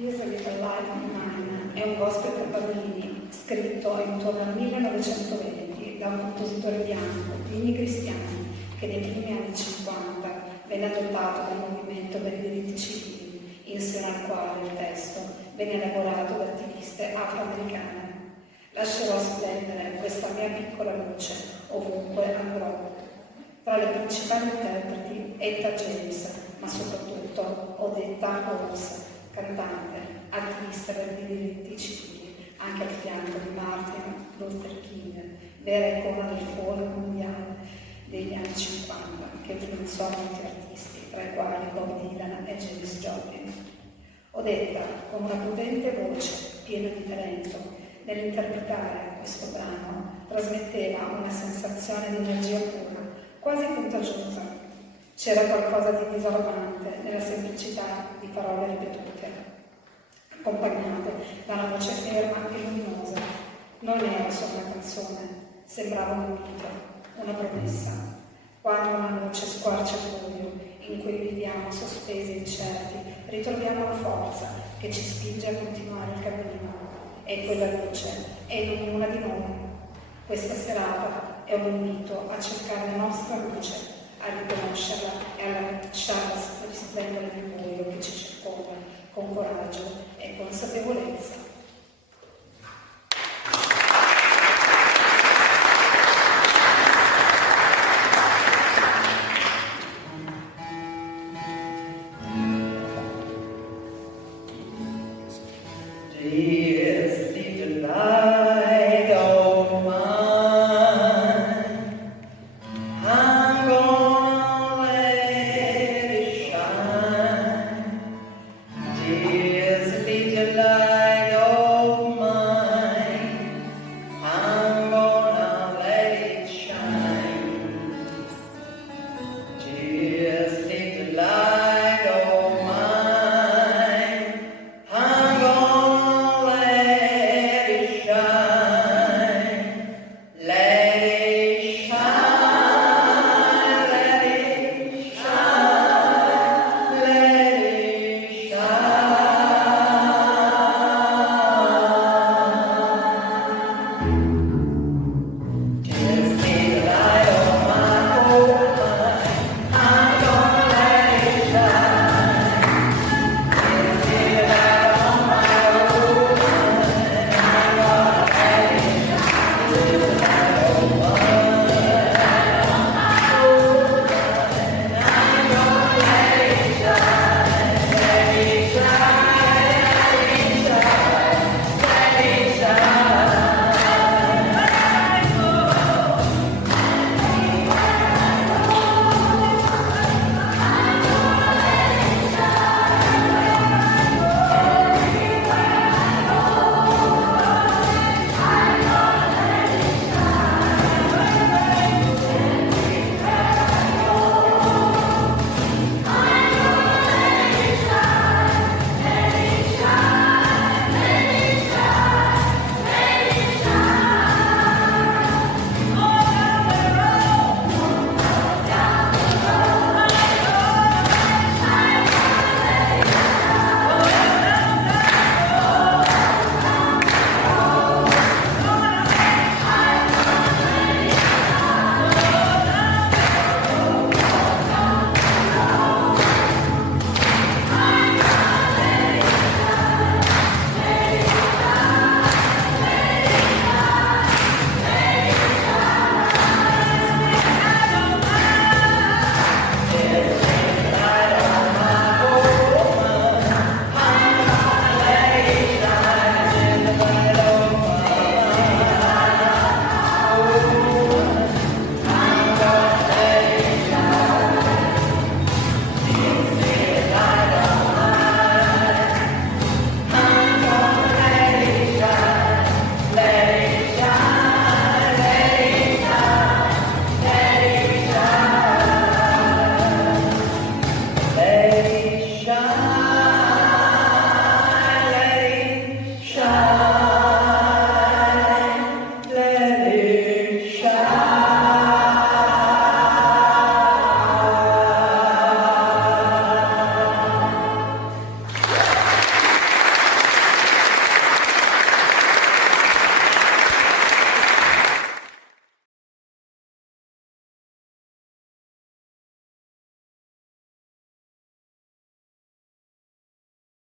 Years a Little Light of Mine è un gospel per bambini scritto intorno al 1920 da un compositore bianco di inni cristiani che nei primi anni 50 venne adottato dal movimento per i diritti civili, in seno al quale il testo venne elaborato da attiviste afroamericane. Lascerò splendere questa mia piccola luce ovunque andrò. Tra le principali interpreti Etta James, ma soprattutto Odetta Holmes, cantante, attivista per i diritti civili, anche al fianco di Martin Luther King, vera icona del folk mondiale degli anni 50, che influenzò molti artisti, tra i quali Bob Dylan e Janis Joplin. Odetta, con una potente voce, piena di talento, nell'interpretare questo brano, trasmetteva una sensazione di energia pura, quasi contagiosa. C'era qualcosa di disarmante nella semplicità di parole ripetute, accompagnate da una voce ferma e luminosa. Non era solo una canzone, sembrava un invito, una promessa. Quando una luce squarcia il buio in cui viviamo sospesi e incerti, ritroviamo la forza che ci spinge a continuare il cammino. E quella luce è in ognuna di noi. Questa serata è un invito a cercare la nostra luce, a riconoscerla e a lasciarla risplendere nel buio che ci circonda con coraggio e consapevolezza.